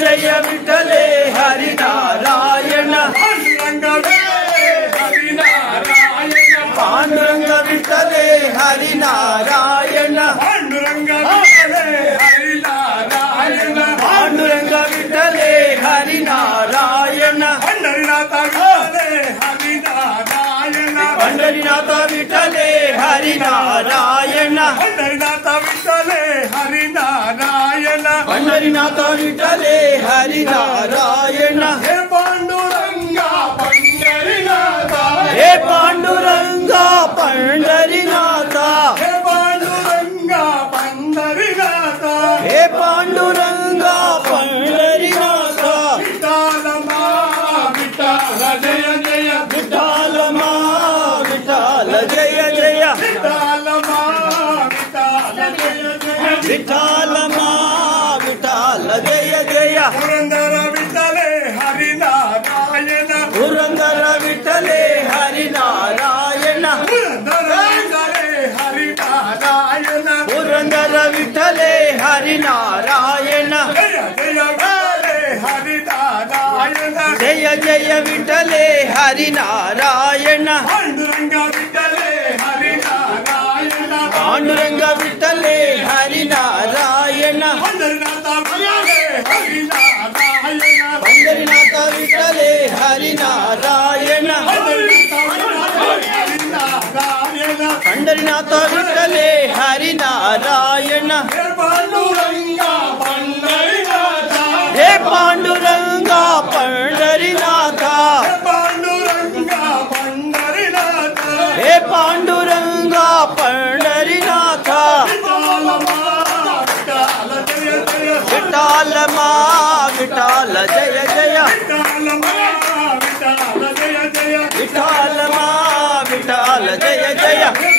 जय विठले हरि नारायण पांडुरंग विठले हरि नारायण पांडुरंग विठले हरि नारायण पंढरीनाथ विठले हरि नारायण पंढरीनाथ विठले हरि नारायण हे पांडुरंगा पंढरीनाथ हे पांडुरंगा पंढरीनाथ हे पांडुरंगा पंढरीनाथ हे पांडुरंगा पंढरीनाथ विठ्ठल मा विठ्ठल जय जय विठ्ठल मा विठ्ठल मा विठ्ठल जय जय पुरंदर विठले हरि नारायण पुरंदर विठले हरि नारायण पुरंदर विठले हरि नारायण जय जय विठले हरि नारायण पांडुरंग विठले हरि नारायण पंढरीनाथ विठले हरि नारायण पंढरीनाथ विठले हरि नारायण हे पांडुरंगा पंढरीनाथ हे पांडुरंगा पंढरीनाथ विठ्ठल मा विठ्ठल जय जय विठ्ठल मा विठ्ठल जय जय